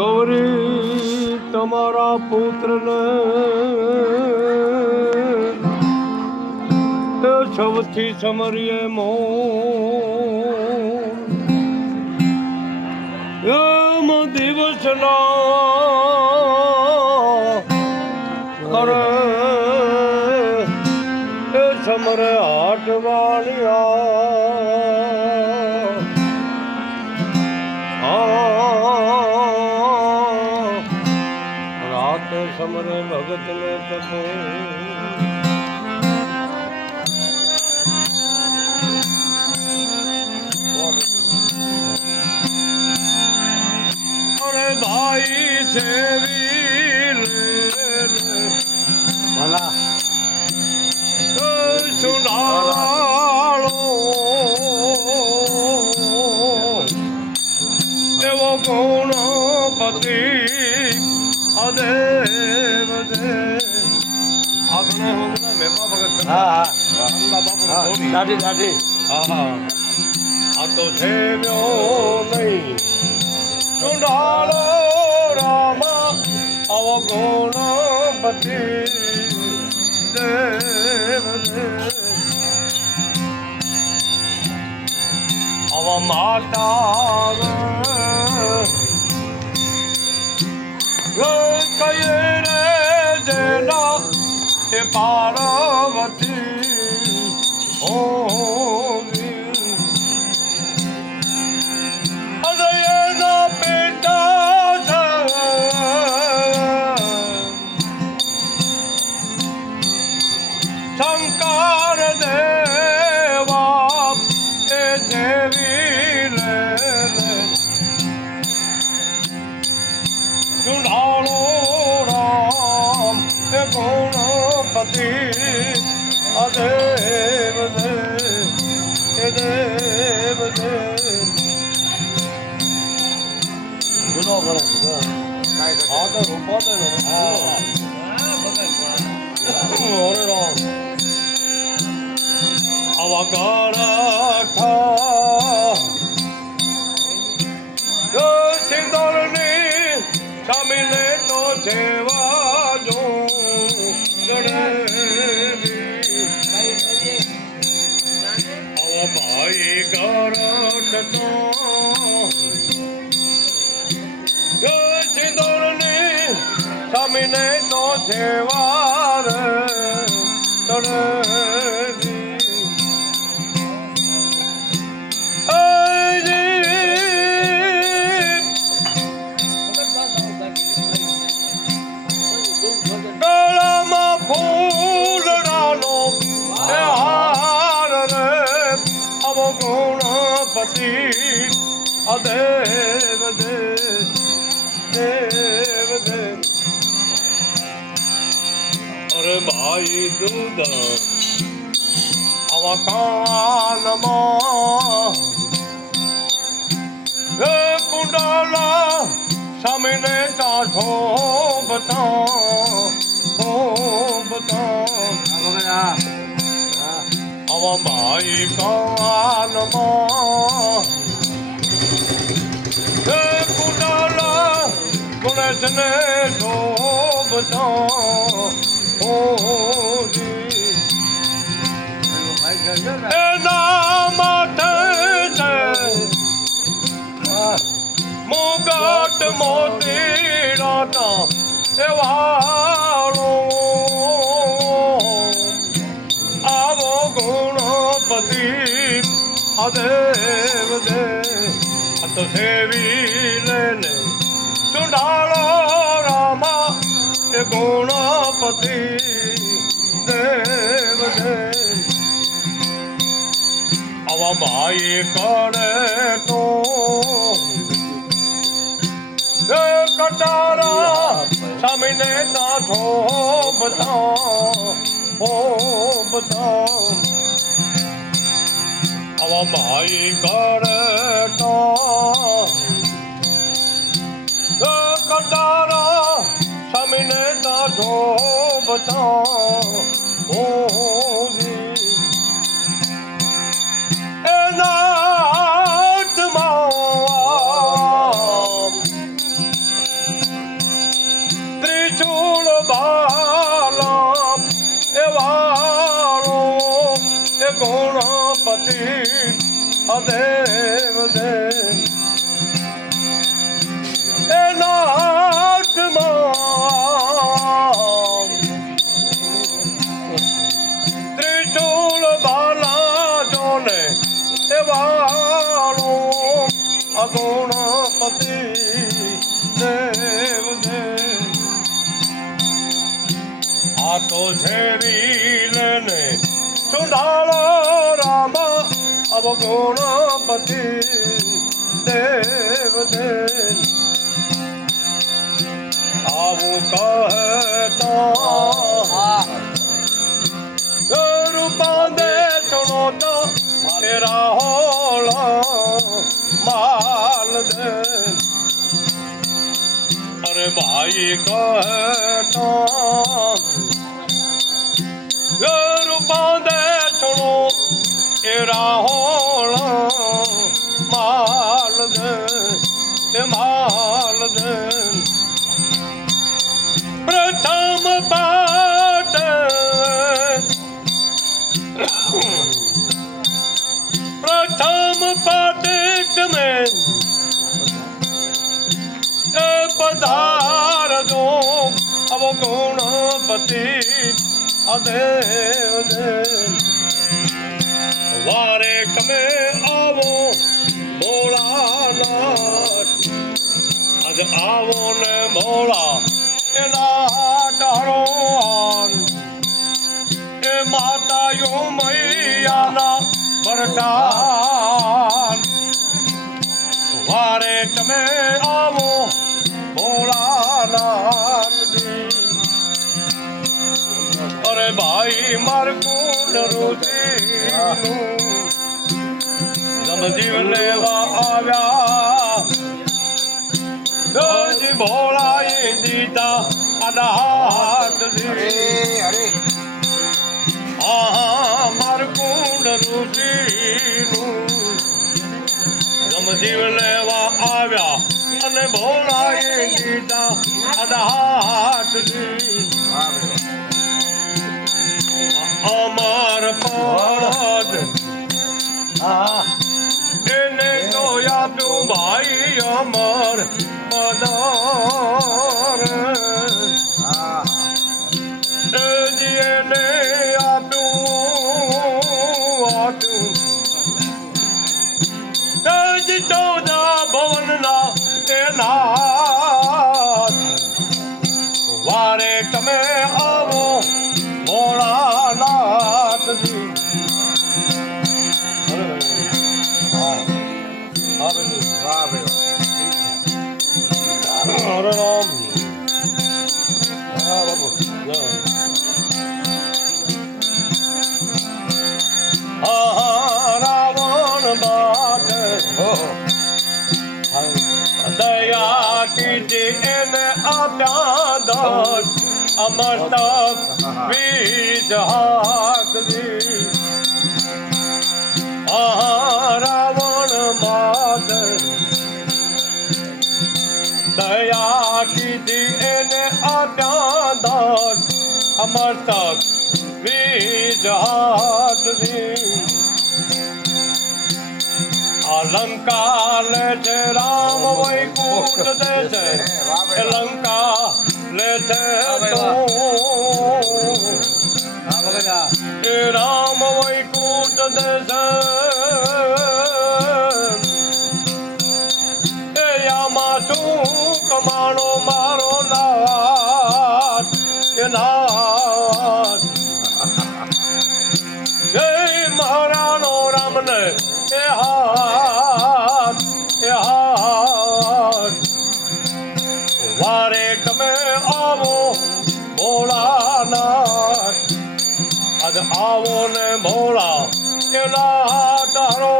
ગૌરી તમારા પુત્રને સૌથી સમરીએ મોમ દિવસના અરે સમરે આટવાણિયા રાત સમરે ભગત ને તપો અરે ભાઈ છે વીર ભલા સુનાળો એવો ગુણપતિ અદેવ દે આપણે મેપા ભગત હા દાદી દાદી હા આ તો છે નહીં સુનાળો રામા અવો ગુણપતિ દેવ દે અવ માતા કયે રે જેના એ પાર્વતી હોવી અદયના પિતા શંકર દેવા એ દેવી લે સુનાળો રામ એ ગુણપતિ અદેવ દે એ દેવ દે જુનો ગણો આ તો રૂપો તો હા ઓરે રામ અવકારા સિંદોરની સામીને તો સેવા જો ગણેવી અવ ભાઈ ગરટ તો સિંદોરની સામીને તો સેવા રે ગણેવી ગુણપતિ અદેવ દે દેવ દે અરે ભાઈ દૂધ અવકાનમાં હે કુંડાલા સામીને કાઠો બતા અવ ભાઈ કાનમાં હે કુંડાલા ગુણેશને શોભતા હોજી એના માથે છે મુગટ મોતી રાતા એવાળો આવો ગુણપતિ અદેવ દે અત સેવી લેને ચુંડાળો રામા એ ગુણપતિ દેવ દે અવ ભાઈ કરે તો કટારા સામીને કાઠો બતા અવ ભાઈ કરે તો કટારા સામીને કાઠો બતા એના બાલા એ વાળો એ ગુણપતિ અદેવ દેવ એ નાથમાં ત્રિશુલ બાલા જોને એ વાળો અગુણપતિ દેવ દેવ આ તો છે વીલને સુધારો રામા અવગુણપતિ દેવ દેવ આવું કહેતા રૂપા દે સુનો તો તેરા હોળા માલ દે અરે ભાઈ કહેતા રૂપા દે સુનો તેરા હોળા માલ દે તે માલ દે પ્રથમ પાઠ પ્રથમ પાઠ મેં એ પધારજો અવગુણપતિ અદેવ દેવ વારે તમે આવો ભોળાનાથ આજ આવો ને ભોળા એના ડારો એ માતાઓ મૈયાના બરકાન વારે તમે આવો ભોળાનાથજી અરે ભાઈ મારકુંડ રુચિનું સમજીવ લેવા આવ્યા દોજી ભોળાએ દીધા અનાથજી આ મારકુંડ રુચિનું સમજીવ લેવા આવ્યા અને ભોળાએ દીધા અનાથજી અમર પદ એને તો આપ્યું ભાઈ અમર પદાર એને આપ્યું ચૌદા ભવનના તેના વારે તમે આવો ભોળાનાથજી હરે રામ રાવણ બાદ દયા કીધી એને આપ્યા દસ અમરતક બીજ હાથથી રાવણ બાદ દયા કીધી એને આપ્યા દસ અમરતક બીજ હાથથી લંકા લે છે રામ વૈકુંઠ દે છે લંકા લે છે તો રામ વૈકુંઠ દે છે યામાં તું કમાણો મારો નાથ કે નાથ જય મહારાણો રામને એ હાથ વારે તમે આવો ભોળાનાથ આજ આવો ને ભોળા એના તારો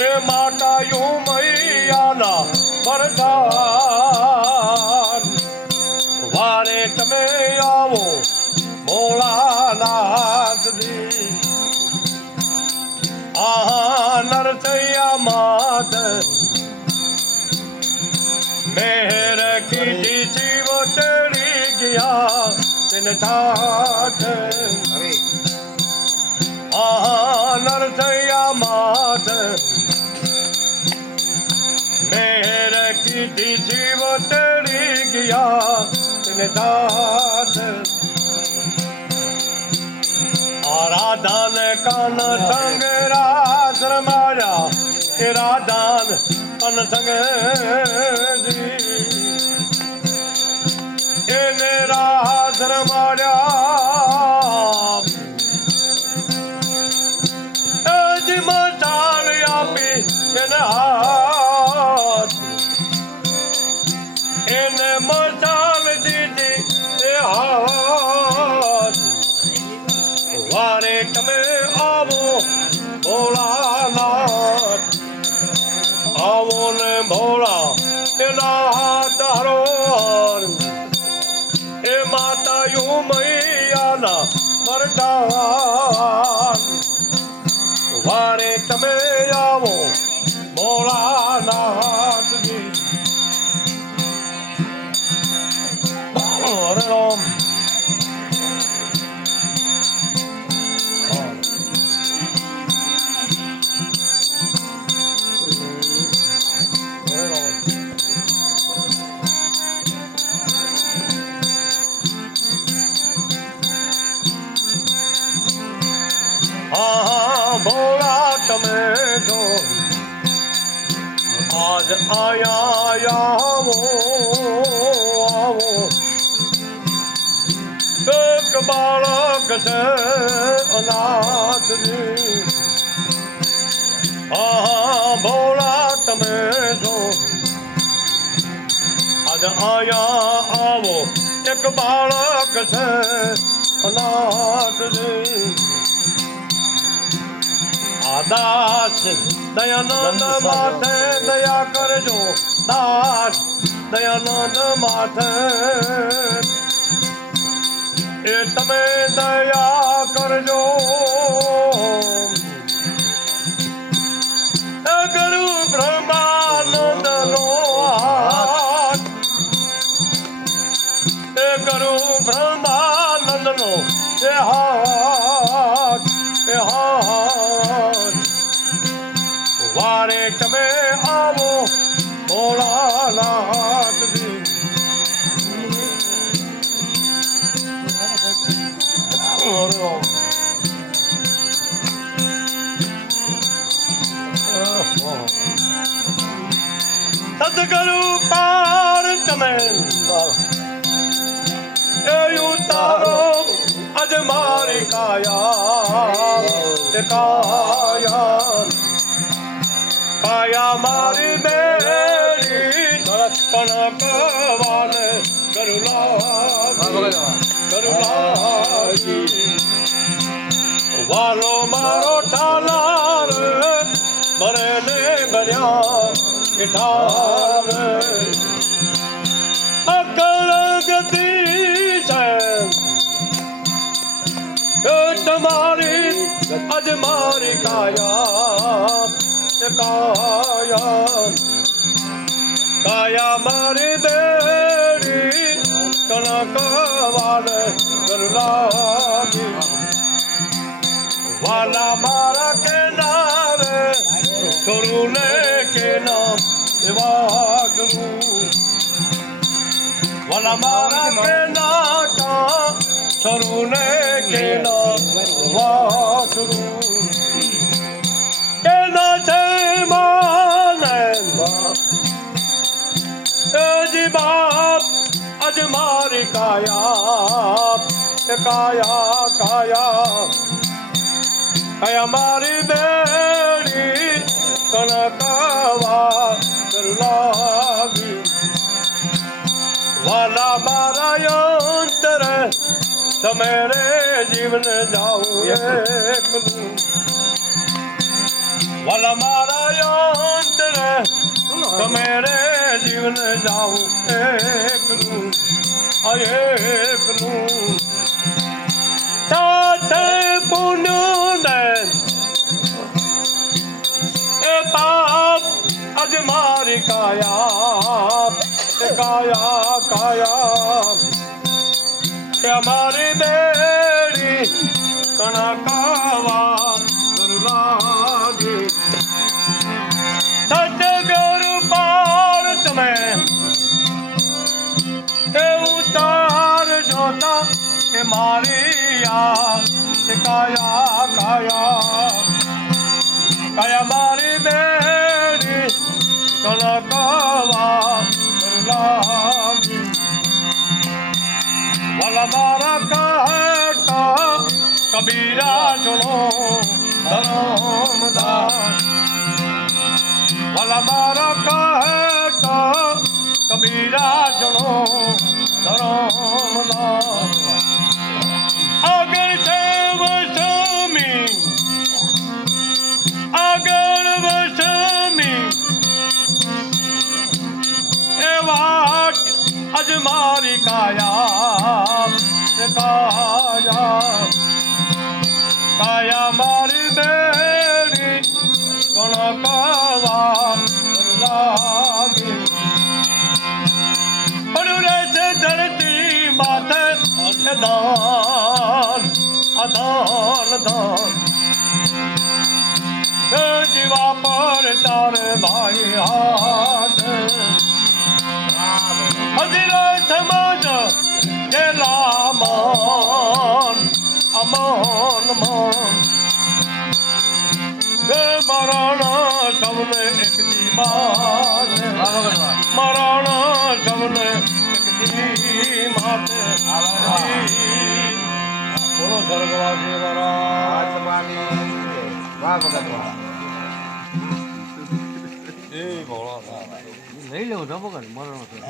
એ માતાઓ મૈયાના વરદાન વારે તમે આવો ભોળાનાથજી નરસૈયા માત મેર કીધી શિવ તે ગયા તેને ઠાઠ નરસૈયા માથ મેર કીધી જીવ તેડી ગયા તેને ઠાઠ રાધા ને કાન સંગ રાસ રમાયા એ રાધા કાન સંગ એને રાસ રમાયા જ મચાલ આપી એને હાથ એને મચાલ દીધી એ હાથ વારે તમે આવો ભોળાનાથ આવો ને ભોળા એના તારો એ માતા યુ મૈયાના મરદાન વારે તમે આવો ભોળાનાથજી હરે રામ ભોળા તમે જો આજ આયા આવો આવો એક બાળક છે અનાથજી ભોળા તમે જો આજ આયા આવો એક બાળક છે અનાથજી દાસ દયાનંદ માથે દયા કરજો દાસ દયાનંદ માથે એ તમે દયા કરજો ગુરુ બ્રહ્માનંદ નો હાથ એ ગુરુ બ્રહ્માનંદ નો એ હાથ એ હાથ વારે તમે આવો ભોળાનાથજી સદગુરુ પાર તમે એ ઉતારો અજ મારી કાયા તે કાયા કાયા મારી બેરી કણક વાલે ગરુલાજી વાલો મારો ઠાલાર ભરે ને ભર્યા ઠાર અકળ ગતિ છે તમારી અજ મારી કાયા કાયા કાયા મારી બેડી કનક વાલે ગરુલાજી વાલા મારા કેનારે છોડું ને કેના એવા ગુરુ વાલા મારા કેના છોડું ને કેના એવા ગુરુ કેના છે માને જી બાપ અજ મારી કાયા કાયા કાયા કાયા મારી બેડી કનકવા કરુલાવી વાલા મારા અંતર તમે રે જીવન જાઉં એકલું વાલા મારા અંતર તમે રે જીવન જાઉં એકલું એકલું સાથે પુણ્ય એ પાપ અજ મારી કાયા કાયા કાયા કે અમારી બેડી કણકાવા લાગી સતગુરુ પાર તમે એ ઉતાર જોતા કે મારી કાયા મારી બેડી કણકાવા લાગી વાલા મારા કહેતા કબીરા જણો ધરમદાસ વાલા મારા કહેતા કબીરા જણો ધરમદાસ આગળ છે વસમી એ વાટ અજ મારી કાયા મારી બેડી કણકાવા લાગી પડ્યું રહેશે ધરતી માથે દાન જીવા પર તારે ભાઈ હાથ હજીરો સમજ ગેલા મન અમન મરણ સૌને એક દી માથે મરણ સૌને એક દી માથે બોલો સ્વર્ગવાસી લઈ લેવું ધબો કરે મરણ